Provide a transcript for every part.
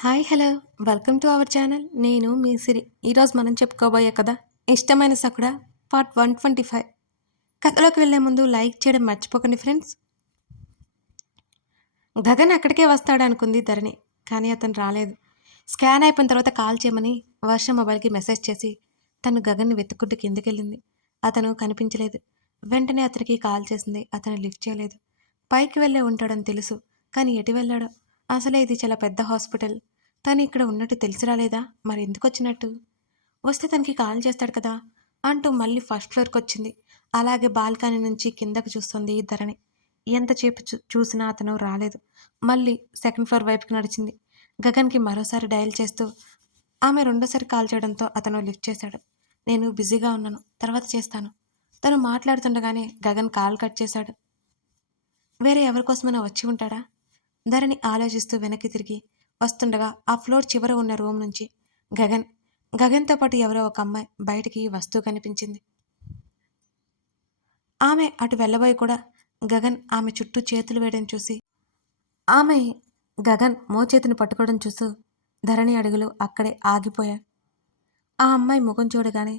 Hi hello welcome to our channel. నేను మీ సిరి. ఈరోజు మనం చెప్పుకోబోయే కథ ఇష్టమైన సకుడ పార్ట్ 125. కథలోకి వెళ్ళే ముందు లైక్ చేయడం మర్చిపోకండి ఫ్రెండ్స్. గగన్ అక్కడికే వస్తాడనుకుంది ధరణి, కానీ అతను రాలేదు. స్కాన్ అయిపోయిన తర్వాత కాల్ చేయమని వర్ష మొబైల్కి మెసేజ్ చేసి తను గగన్ని వెతుక్కుంటూ కిందకెళ్ళింది. అతను కనిపించలేదు. వెంటనే అతనికి కాల్ చేసింది. అతను లిఫ్ట్ చేయలేదు. పైకి వెళ్ళే ఉంటాడని తెలుసు, కానీ ఎటు వెళ్ళాడో. అసలే ఇది చాలా పెద్ద హాస్పిటల్. తను ఇక్కడ ఉన్నట్టు తెలిసి రాలేదా? మరి ఎందుకు వచ్చినట్టు? వస్తే తనకి కాల్ చేస్తాడు కదా అంటూ మళ్ళీ ఫస్ట్ ఫ్లోర్కి వచ్చింది. అలాగే బాల్కనీ నుంచి కిందకు చూస్తుంది ధరణి. ఎంతసేపు చూసినా అతను రాలేదు. మళ్ళీ సెకండ్ ఫ్లోర్ వైపుకి నడిచింది. గగన్కి మరోసారి డయల్ చేస్తూ ఆమె రెండోసారి కాల్ చేయడంతో అతను లిఫ్ట్ చేశాడు. నేను బిజీగా ఉన్నాను, తర్వాత చేస్తాను. తను మాట్లాడుతుండగానే గగన్ కాల్ కట్ చేశాడు. వేరే ఎవరికోసమైనా వచ్చి ఉంటాడా? ధరణి ఆలోచిస్తూ వెనక్కి తిరిగి వస్తుండగా ఆ ఫ్లోర్ చివర ఉన్న రూమ్ నుంచి గగన్ గగన్తో పాటు ఎవరో ఒక అమ్మాయి బయటికి వస్తూ కనిపించింది. ఆమె అటు వెళ్ళబోయి కూడా గగన్ ఆమె చుట్టూ చేతులు వేయడం చూసి ఆమె గగన్ మోచేతిని పట్టుకోవడం చూస్తూ ధరణి అడుగులు అక్కడే ఆగిపోయాయి. ఆ అమ్మాయి ముఖం చూడగానే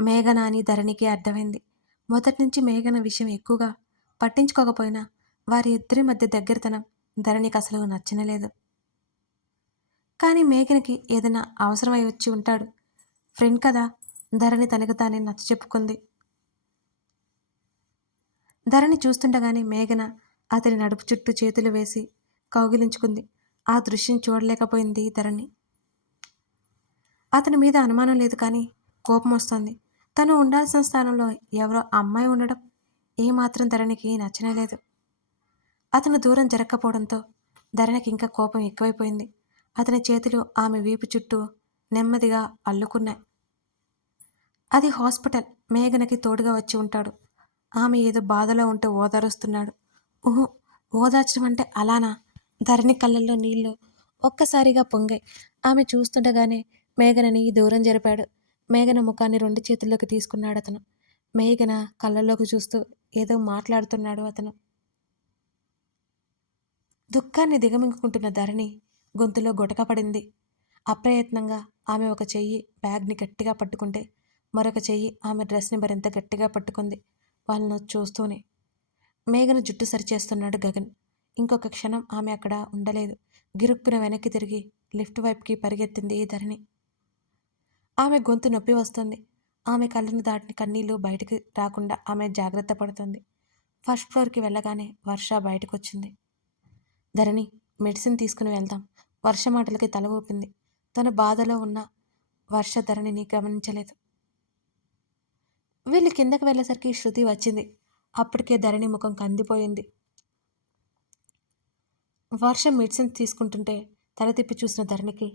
మేఘన అని ధరణికి అర్థమైంది. మొదటి నుంచి మేఘన విషయం ఎక్కువగా పట్టించుకోకపోయినా వారి ఇద్దరి మధ్య దగ్గరతనం ధరణికి అసలు నచ్చనలేదు. కానీ మేఘనకి ఏదైనా అవసరమై వచ్చి ఉంటాడు. ఫ్రెండ్ కదా, ధరణి తనకు తానే నచ్చ చెప్పుకుంది. ధరణి చూస్తుండగానే మేఘన అతని నడుపు చుట్టూ చేతులు వేసి కౌగిలించుకుంది. ఆ దృశ్యం చూడలేకపోయింది ధరణి. అతని మీద అనుమానం లేదు, కానీ కోపం వస్తుంది. తను ఉండాల్సిన స్థానంలో ఎవరో అమ్మాయి ఉండడం ఏమాత్రం ధరణికి నచ్చనేలేదు. అతను దూరం జరగకపోవడంతో ధరణికి ఇంకా కోపం ఎక్కువైపోయింది. అతని చేతులు ఆమె వీపు చుట్టూ నెమ్మదిగా అల్లుకున్నాయి. అది హాస్పిటల్. మేఘనకి తోడుగా వచ్చి ఉంటాడు. ఆమె ఏదో బాధలో ఉంటే ఓదారుస్తున్నాడు. ఊహు, ఓదార్చడం అంటే అలానా? ధరణి కళ్ళల్లో నీళ్లు ఒక్కసారిగా పొంగాయి. ఆమె చూస్తుండగానే మేఘనని దూరం జరిపాడు. మేఘన ముఖాన్ని రెండు చేతుల్లోకి తీసుకున్నాడు అతను. మేఘన కళ్ళల్లోకి చూస్తూ ఏదో మాట్లాడుతున్నాడు అతను. దుఃఖాన్ని దిగమింగుకుంటున్న ధరణి గొంతులో గుటక పడింది. అప్రయత్నంగా ఆమె ఒక చెయ్యి బ్యాగ్ని గట్టిగా పట్టుకుంటే మరొక చెయ్యి ఆమె డ్రెస్ని మరింత గట్టిగా పట్టుకుంది. వాళ్ళను చూస్తూనే మేఘన జుట్టు సరిచేస్తున్నాడు గగన్. ఇంకొక క్షణం ఆమె అక్కడ ఉండలేదు. గిరుక్కున వెనక్కి తిరిగి లిఫ్ట్ వైపుకి పరిగెత్తింది ధరణి. ఆమె గొంతు నొప్పి వస్తుంది. ఆమె కళ్ళను దాటిన కన్నీళ్లు బయటికి రాకుండా ఆమె జాగ్రత్త పడుతుంది. ఫస్ట్ ఫ్లోర్కి వెళ్ళగానే వర్ష బయటకొచ్చింది. ధరణి, మెడిసిన్ తీసుకుని వెళ్దాం. వర్ష మాటలకి తల ఊపింది. తను బాధలో ఉన్న వర్ష ధరణిని గమనించలేదు. వీళ్ళు కిందకి వెళ్ళేసరికి శృతి వచ్చింది. అప్పటికే ధరణి ముఖం కందిపోయింది. వర్ష మెడిసిన్ తీసుకుంటుంటే తల తిప్పి చూసిన ధరణికి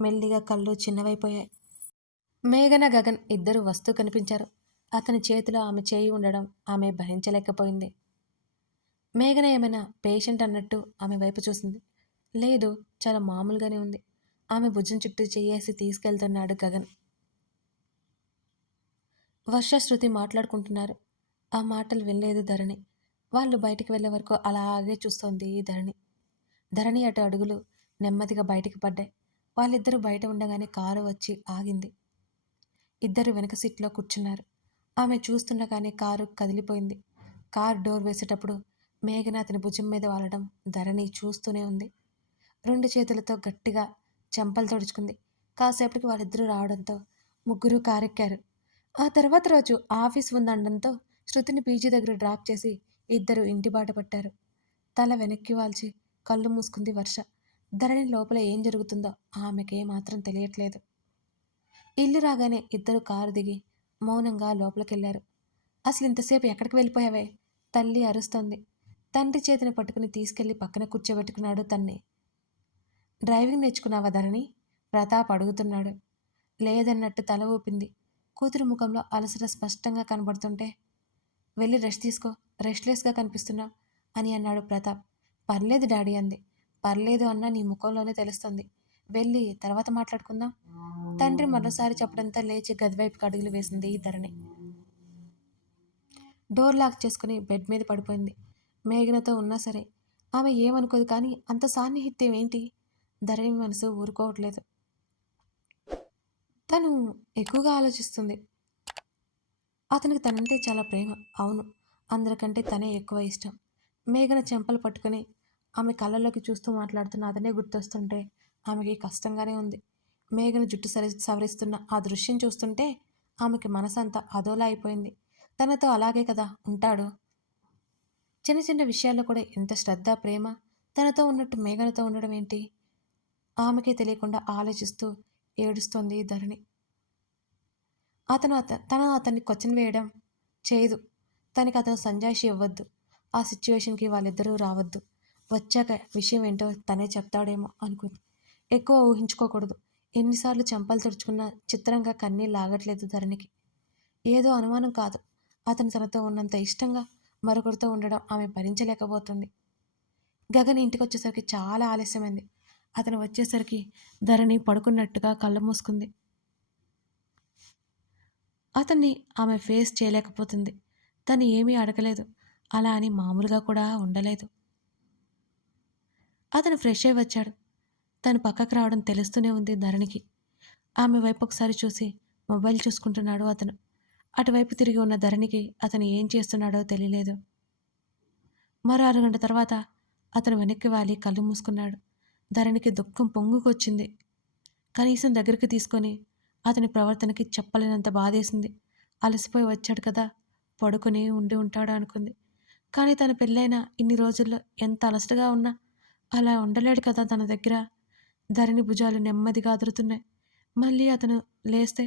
మెల్లిగా కళ్ళు చిన్నవైపోయాయి. మేఘన గగన్ ఇద్దరు వస్తూ కనిపించారు. అతని చేతిలో ఆమె చేయి ఉండడం ఆమె భరించలేకపోయింది. మేఘన ఏమైనా పేషెంట్ అన్నట్టు ఆమె వైపు చూసింది. లేదు, చాలా మామూలుగానే ఉంది. ఆమె భుజం చుట్టూ చెయ్యేసి తీసుకెళ్తున్నాడు గగన్. వర్ష శృతి మాట్లాడుకుంటున్నారు. ఆ మాటలు వినలేదు ధరణి. వాళ్ళు బయటికి వెళ్ళే వరకు అలాగే చూస్తోంది ధరణి. ధరణి అటు అడుగులు నెమ్మదిగా బయటికి పడ్డాయి. వాళ్ళిద్దరూ బయట ఉండగానే కారు వచ్చి ఆగింది. ఇద్దరు వెనక సీట్లో కూర్చున్నారు. ఆమె చూస్తుండగానే కారు కదిలిపోయింది. కారు డోర్ వేసేటప్పుడు మేఘన అతని భుజం మీద వాలడం ధరణి చూస్తూనే ఉంది. రెండు చేతులతో గట్టిగా చెంపలు తొడుచుకుంది. కాసేపటికి వాళ్ళిద్దరూ రావడంతో ముగ్గురు కారెక్కారు. ఆ తర్వాత రోజు ఆఫీస్ ఉందనడంతో శృతిని పీజీ దగ్గర డ్రాప్ చేసి ఇద్దరు ఇంటి బాట పట్టారు. తల వెనక్కి వాల్చి కళ్ళు మూసుకుంది వర్ష. ధరణి లోపల ఏం జరుగుతుందో ఆమెకేమాత్రం తెలియట్లేదు. ఇల్లు రాగానే ఇద్దరు కారు దిగి మౌనంగా లోపలికెళ్లారు. అసలు ఇంతసేపు ఎక్కడికి వెళ్ళిపోయావే? తల్లి అరుస్తోంది. తండ్రి చేతిని పట్టుకుని తీసుకెళ్లి పక్కన కూర్చోబెట్టుకున్నాడు తన్ని. డ్రైవింగ్ నేర్చుకున్నావా ధరణి? ప్రతాప్ అడుగుతున్నాడు. లేదన్నట్టు తల ఊపింది. కూతురు ముఖంలో అలసట స్పష్టంగా కనబడుతుంటే వెళ్ళి రెస్ట్ తీసుకో, రెస్ట్లెస్గా కనిపిస్తున్నావు అని అన్నాడు ప్రతాప్. పర్లేదు డాడీ అంది. పర్లేదు అన్నా నీ ముఖంలోనే తెలుస్తుంది. వెళ్ళి తర్వాత మాట్లాడుకుందాం. తండ్రి మరోసారి చెప్పడంతో లేచి గదివైపుకి అడుగులు వేసింది ధరణి. డోర్ లాక్ చేసుకుని బెడ్ మీద పడిపోయింది. మేఘనతో ఉన్నా సరే ఆమె ఏమనుకోదు, కానీ అంత సాన్నిహిత్యం ఏంటి? ధరణి మనసు ఊరుకోవట్లేదు. తను ఎక్కువగా ఆలోచిస్తుంది. అతనికి తనంటే చాలా ప్రేమ. అవును. అందరికంటే తనే ఎక్కువ ఇష్టం. మేఘన చెంపలు పట్టుకొని ఆమె కళ్ళలోకి చూస్తూ మాట్లాడుతున్న అతనే గుర్తొస్తుంటే ఆమెకి కష్టంగానే ఉంది. మేఘన జుట్టు సవరిస్తున్న ఆ దృశ్యం చూస్తుంటే ఆమెకి మనసంతా అదోలా అయిపోయింది. తనతో అలాగే కదా ఉంటాడు. చిన్న చిన్న విషయాల్లో కూడా ఎంత శ్రద్ధ, ప్రేమ. తనతో ఉన్నట్టు మేఘనతో ఉండడం ఏంటి? ఆమెకే తెలియకుండా ఆలోచిస్తూ ఏడుస్తోంది ధరణి. తను అతన్ని క్వశ్చన్ వేయడం చేయదు. తనకి అతను సంజాయిషి ఇవ్వద్దు. ఆ సిచ్యువేషన్‌కి వాళ్ళిద్దరూ రావద్దు. వచ్చాక విషయం ఏంటో తనే చెప్తాడేమో అనుకుంది. ఎక్కువ ఊహించుకోకూడదు. ఎన్నిసార్లు చెంపలు తుడుచుకున్నా చిత్రంగా కన్నీళ్లాగట్లేదు ధరణికి. ఏదో అనుమానం కాదు. అతను తనతో ఉన్నంత ఇష్టంగా మరొకరితో ఉండడం ఆమె భరించలేకపోతుంది. గగన్ ఇంటికొచ్చేసరికి చాలా ఆలస్యమైంది. అతను వచ్చేసరికి ధరణి పడుకున్నట్టుగా కళ్ళు మూసుకుంది. అతన్ని ఆమె ఫేస్ చేయలేకపోతుంది. తను ఏమీ అడగలేదు. అలా అని మామూలుగా కూడా ఉండలేదు. అతను ఫ్రెష్ అయి వచ్చాడు. తను పక్కకు రావడం తెలుస్తూనే ఉంది ధరణికి. ఆమె వైపు ఒకసారి చూసి మొబైల్ చూసుకుంటున్నాడు అతను. అటువైపు తిరిగి ఉన్న ధరణికి అతను ఏం చేస్తున్నాడో తెలియలేదు. మరో అరగంట తర్వాత అతను వెనక్కి వాలి కళ్ళు మూసుకున్నాడు. ధరణికి దుఃఖం పొంగుకొచ్చింది. కనీసం దగ్గరికి తీసుకొని అతని ప్రవర్తనకి చెప్పలేనంత బాధేసింది. అలసిపోయి వచ్చాడు కదా, పడుకుని ఉండి ఉంటాడు అనుకుంది. కానీ తన పెళ్ళైన ఇన్ని రోజుల్లో ఎంత అలసటగా ఉన్నా అలా ఉండలేడు కదా తన దగ్గర. ధరణి భుజాలు నెమ్మదిగా అదురుతున్నాయి. మళ్ళీ అతను లేస్తే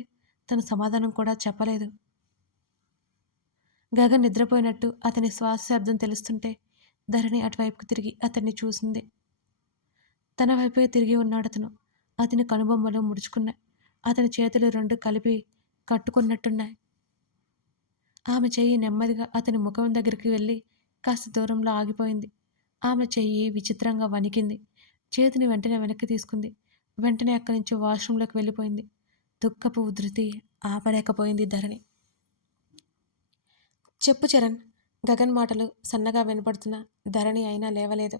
తను సమాధానం కూడా చెప్పలేదు. గగన్ నిద్రపోయినట్టు అతని శ్వాస శబ్దం తెలుస్తుంటే ధరణి అటువైపుకు తిరిగి అతన్ని చూసింది. తన వైపే తిరిగి ఉన్నాడతను. అతని కనుబొమ్మలు ముడుచుకున్నాయి. అతని చేతులు రెండు కలిపి కట్టుకున్నట్టున్నాయి. ఆమె చెయ్యి నెమ్మదిగా అతని ముఖం దగ్గరికి వెళ్ళి కాస్త దూరంలో ఆగిపోయింది. ఆమె చెయ్యి విచిత్రంగా వణికింది. చేతిని వెంటనే వెనక్కి తీసుకుంది. వెంటనే అక్కడి నుంచి వాష్రూంలోకి వెళ్ళిపోయింది. దుఃఖపు ఉధృతి ఆపలేకపోయింది ధరణి. చెప్పు చరణ్. గగన్ మాటలు సన్నగా వినపడుతున్న ధరణి అయినా లేవలేదు.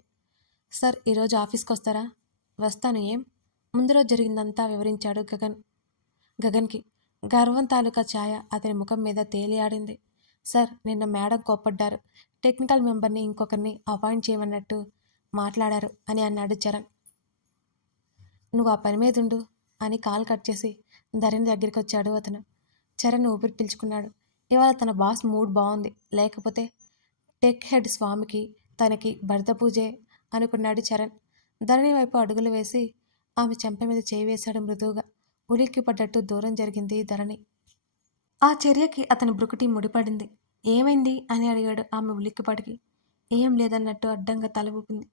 సార్ ఈరోజు ఆఫీస్కి వస్తారా? వస్తాను. ఏం? ముందు రోజు జరిగిందంతా వివరించాడు గగన్కి. గర్వం తాలూకా ఛాయ అతని ముఖం మీద తేలియాడింది. సార్ నిన్న మేడం కోప్పడ్డారు. టెక్నికల్ మెంబర్ని ఇంకొకరిని అపాయింట్ చేయమన్నట్టు మాట్లాడారు అని అన్నాడు చరణ్. నువ్వు ఆ పని మీద ఉండు అని కాల్ కట్ చేసి ధరణి దగ్గరికి వచ్చాడు అతను. చరణ్ ఊపిరి పీల్చుకున్నాడు. ఇవాళ తన బాస్ మూడ్ బాగుంది. లేకపోతే టెక్ హెడ్ స్వామికి తనకి భర్త పూజే అనుకున్నాడు చరణ్. ధరణి వైపు అడుగులు వేసి ఆమె చెంప మీద చేయి వేశాడు మృదువుగా. ఉలిక్కి పడ్డట్టు దూరం జరిగింది ధరణి. ఆ చర్యకి అతని బ్రుకుటి ముడిపడింది. ఏమైంది అని అడిగాడు ఆమె ఉలిక్కిపడికి. ఏం లేదన్నట్టు అడ్డంగా తల ఊపింది.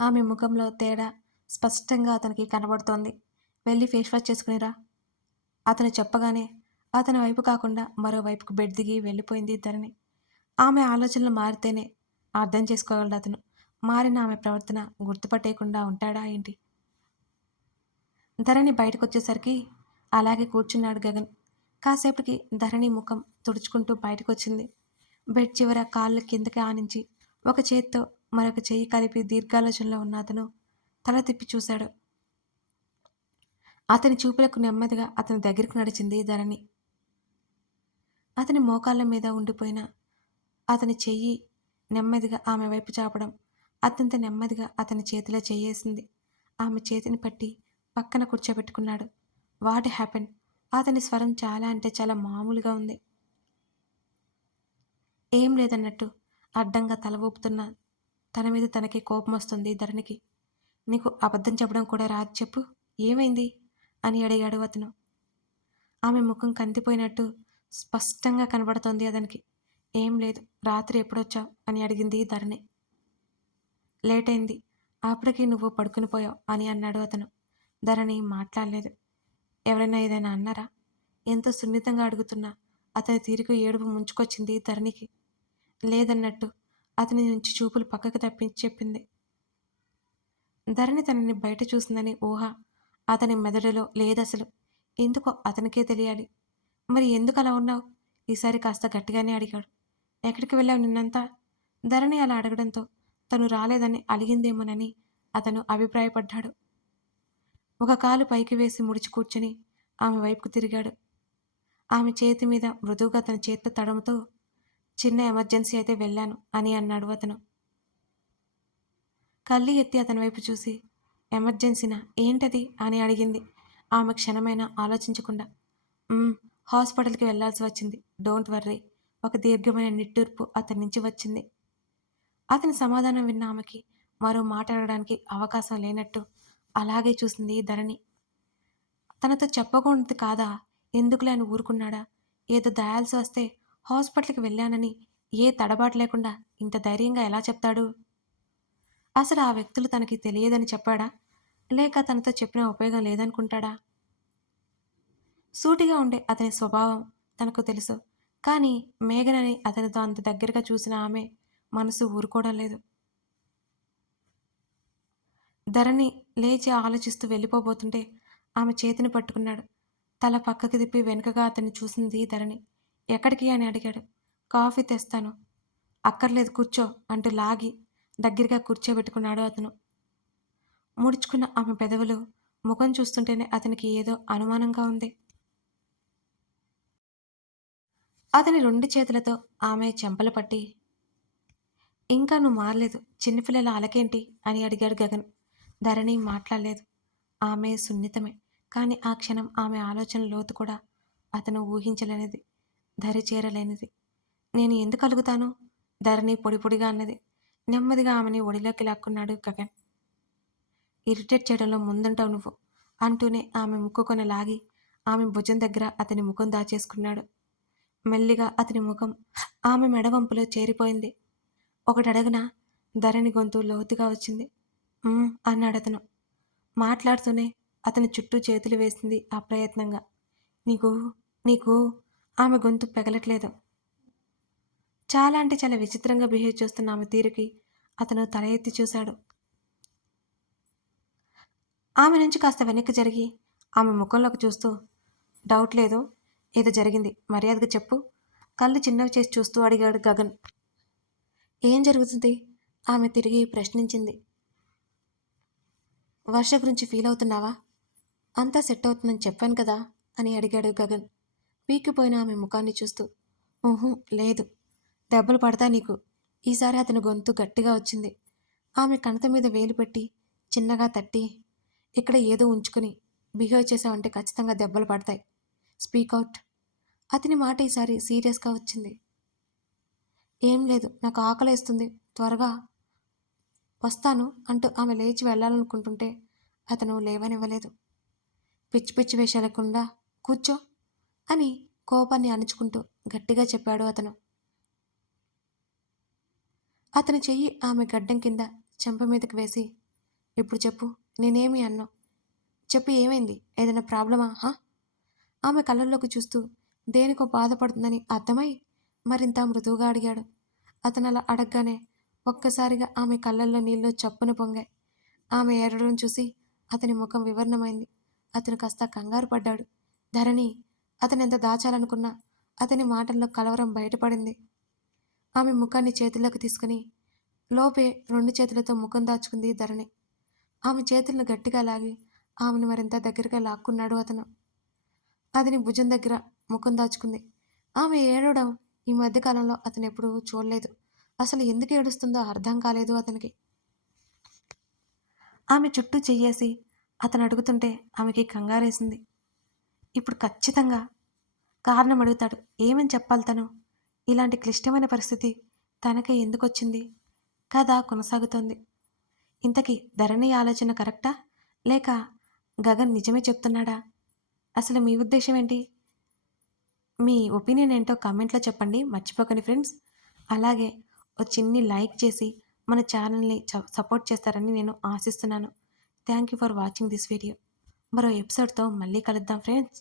ఆమె ముఖంలో తేడా స్పష్టంగా అతనికి కనబడుతోంది. వెళ్ళి ఫేస్ వాష్ చేసుకునిరా అతను చెప్పగానే అతని వైపు కాకుండా మరోవైపుకు బెడ్ దిగి వెళ్ళిపోయింది ధరణి. ఆమె ఆలోచనలు మారితేనే అర్థం చేసుకోగలడు అతను. మారిన ఆమె ప్రవర్తన గుర్తుపట్టేయకుండా ఉంటాడా ఏంటి? ధరణి బయటకొచ్చేసరికి అలాగే కూర్చున్నాడు గగన్. కాసేపటికి ధరణి ముఖం తుడుచుకుంటూ బయటకొచ్చింది. బెడ్ చివర కాళ్ళు కిందకి ఆనించి ఒక చేత్తో మరొక చెయ్యి కలిపి దీర్ఘాలోచనలో ఉన్న అతను తల తిప్పి చూశాడు. అతని చూపులకు నెమ్మదిగా అతని దగ్గరికి నడిచింది ధరణి. అతని మోకాళ్ళ మీద ఉండిపోయిన అతని చెయ్యి నెమ్మదిగా ఆమె వైపు చాపడం, అత్యంత నెమ్మదిగా అతని చేతిలో చెయ్యేసింది. ఆమె చేతిని పట్టి పక్కన కూర్చోబెట్టుకున్నాడు. What happen? అతని స్వరం చాలా అంటే చాలా మామూలుగా ఉంది. ఏం లేదన్నట్టు అడ్డంగా తల ఊపుతున్న తన మీద తనకి కోపం వస్తుంది ధరణికి. నీకు అబద్ధం చెప్పడం కూడా రాదు చెప్పు. ఏమైంది అని అడిగాడు అతను. ఆమె ముఖం కందిపోయినట్టు స్పష్టంగా కనబడుతోంది అతనికి. ఏం లేదు. రాత్రి ఎప్పుడొచ్చావు అని అడిగింది ధరణి. లేట్ అయింది. అప్పటికి నువ్వు పడుకుని పోయావు అని అన్నాడు అతను. ధరణి మాట్లాడలేదు. ఎవరైనా ఏదైనా అన్నారా? ఎంతో సున్నితంగా అడుగుతున్నా అతని తీరుకు ఏడుపు ముంచుకొచ్చింది ధరణికి. లేదన్నట్టు అతని నుంచి చూపులు పక్కకు తప్పించి చెప్పింది. ధరణి తనని బయట చూసిందని ఊహ అతని మెదడులో లేదసలు. ఎందుకో అతనికే తెలియాలి. మరి ఎందుకు అలా ఉన్నావు? ఈసారి కాస్త గట్టిగానే అడిగాడు. ఎక్కడికి వెళ్ళావు నిన్నంతా? ధరణి అలా అడగడంతో తను రాలేదని అలిగిందేమోనని అతను అభిప్రాయపడ్డాడు. ఒక కాలు పైకి వేసి ముడిచి కూర్చుని ఆమె వైపుకు తిరిగాడు. ఆమె చేతి మీద మృదువుగా తన చేత్తో తడముతూ, చిన్న ఎమర్జెన్సీ అయితే వెళ్ళాను అని అన్నాడు అతను. కళ్ళు ఎత్తి అతని వైపు చూసి, ఎమర్జెన్సీనా? ఏంటది అని అడిగింది ఆమె క్షణమైనా ఆలోచించకుండా. "మ్మ్, హాస్పిటల్కి వెళ్లాల్సి వచ్చింది. Don't worry." ఒక దీర్ఘమైన నిట్టూర్పు అతని నుంచి వచ్చింది. అతని సమాధానం విన్న ఆమెకి మరో మాట అడగడానికి అవకాశం లేనట్టు అలాగే చూసింది ధరణి. తనతో చెప్పకూడదు కాదా? ఎందుకులే అని ఊరుకున్నాడా? ఏదో దాయాల్సి వస్తే హాస్పిటల్కి వెళ్ళానని ఏ తడబాటు లేకుండా ఇంత ధైర్యంగా ఎలా చెప్తాడు? అసలు ఆ వ్యక్తులు తనకి తెలియదని చెప్పాడా? లేక తనతో చెప్పిన ఉపయోగం లేదనుకుంటాడా? సూటిగా ఉండే అతని స్వభావం తనకు తెలుసు. కానీ మేఘనని అతనితో అంత దగ్గరగా చూసిన ఆమె మనసు ఊరుకోవడం లేదు. ధరణి లేచి ఆలోచిస్తూ వెళ్ళిపోబోతుంటే ఆమె చేతిని పట్టుకున్నాడు. తల పక్కకి తిప్పి వెనుకగా అతన్ని చూసింది ధరణి. ఎక్కడికి అని అడిగాడు. కాఫీ తెస్తాను. అక్కర్లేదు కూర్చో అంటూ లాగి దగ్గరగా కూర్చోబెట్టుకున్నాడు అతను. ముడుచుకున్న ఆమె పెదవులు ముఖం చూస్తుంటేనే అతనికి ఏదో అనుమానంగా ఉంది. అతని 2 చేతులతో ఆమె చెంపలు పట్టి, ఇంకా నువ్వు మారలేదు. చిన్నపిల్లల అలకేంటి అని అడిగాడు గగన్. ధరణి మాట్లాడలేదు. ఆమె సున్నితమే. కానీ ఆ క్షణం ఆమె ఆలోచన లోతు కూడా అతను ఊహించలేనిది, దరిచేరలేనిది. నేను ఎందుకు అలుగుతాను? ధరణి పొడి పొడిగా అన్నది. నెమ్మదిగా ఆమెని ఒడిలోకి లాక్కున్నాడు గగన్. ఇరిటేట్ చేయడంలో ముందుంటావు నువ్వు అంటూనే ఆమె ముక్కు లాగి ఆమె భుజం దగ్గర అతని ముఖం దాచేసుకున్నాడు. మెల్లిగా అతని ముఖం ఆమె మెడవంపులో చేరిపోయింది. ఒకటడగన ధరణి గొంతు లోతుగా వచ్చింది. అన్నాడతను. మాట్లాడుతూనే అతని చుట్టూ చేతులు వేసింది అప్రయత్నంగా. నీకు నీకు ఆమె గొంతు పెగలట్లేదు. చాలా అంటే చాలా విచిత్రంగా బిహేవ్ చేస్తున్న ఆమె తీరుకి అతను తల ఎత్తి చూశాడు. ఆమె నుంచి కాస్త వెనక్కి జరిగి ఆమె ముఖంలోకి చూస్తూ, డౌట్ లేదు, ఏదో జరిగింది, మర్యాదగా చెప్పు. కళ్ళు చిన్నవి చేసి చూస్తూ అడిగాడు గగన్. ఏం జరుగుతుంది? ఆమె తిరిగి ప్రశ్నించింది. వర్ష గురించి ఫీల్ అవుతున్నావా? అంతా సెట్ అవుతుందని చెప్పాను కదా అని అడిగాడు గగన్ పీకిపోయిన ఆమె ముఖాన్ని చూస్తూ. ఊహు లేదు, దెబ్బలు పడతా నీకు. ఈసారి అతని గొంతు గట్టిగా వచ్చింది. ఆమె కణత మీద వేలు పెట్టి చిన్నగా తట్టి, ఇక్కడ ఏదో ఉంచుకుని బిహేవ్ చేసావంటే ఖచ్చితంగా దెబ్బలు పడతాయి. స్పీకౌట్. అతని మాట ఈసారి సీరియస్గా వచ్చింది. ఏం లేదు, నాకు ఆకలేస్తుంది, త్వరగా వస్తాను అంటూ ఆమె లేచి వెళ్ళాలనుకుంటుంటే అతను లేవనివ్వలేదు. పిచ్చి పిచ్చి వేషాలకుండా కూర్చో అని కోపాన్ని అణుచుకుంటూ గట్టిగా చెప్పాడు అతను. అతని చెయ్యి ఆమె గడ్డం కింద చెంప మీదకి వేసి, ఇప్పుడు చెప్పు, నేనేమి అన్నా? చెప్పు, ఏమైంది? ఏదైనా ప్రాబ్లమా? ఆమె కళ్ళల్లోకి చూస్తూ దేనికో బాధపడుతుందని అర్థమై మరింత మృదువుగా అడిగాడు. అతను అలా అడగగానే ఒక్కసారిగా ఆమె కళ్ళల్లో నీళ్లు చప్పున పొంగాయి. ఆమె ఏడవడం చూసి అతని ముఖం వివర్ణమైంది. అతను కాస్త కంగారు పడ్డాడు. ధరణి అతను ఎంత దాచాలనుకున్నా అతని మాటల్లో కలవరం బయటపడింది. ఆమె ముఖాన్ని చేతుల్లోకి తీసుకుని లోపే 2 చేతులతో ముఖం దాచుకుంది ధరణి. ఆమె చేతులను గట్టిగా లాగి ఆమెను మరింత దగ్గరగా లాక్కున్నాడు అతను. అతని భుజం దగ్గర ముఖం దాచుకుంది. ఆమె ఏడవడం ఈ మధ్యకాలంలో అతను ఎప్పుడూ చూడలేదు. అసలు ఎందుకు ఏడుస్తుందో అర్థం కాలేదు అతనికి. ఆమె చుట్టూ చెయ్యేసి అతను అడుగుతుంటే ఆమెకి కంగారేసింది. ఇప్పుడు ఖచ్చితంగా కారణం అడుగుతాడు. ఏమని చెప్పాలి తను? ఇలాంటి క్లిష్టమైన పరిస్థితి తనకే ఎందుకొచ్చింది? కథ కొనసాగుతోంది. ఇంతకీ ధరణి ఆలోచన కరెక్టా? లేక గగన్ నిజమే చెప్తున్నాడా? అసలు మీ ఉద్దేశం ఏంటి? మీ ఒపీనియన్ ఏంటో కామెంట్లో చెప్పండి. మర్చిపోకండి ఫ్రెండ్స్. అలాగే ఒక చిన్ని లైక్ చేసి మన ఛానల్ని సపోర్ట్ చేస్తారని నేను ఆశిస్తున్నాను. Thank you for watching this video. మరో ఎపిసోడ్తో మళ్ళీ కలుద్దాం ఫ్రెండ్స్.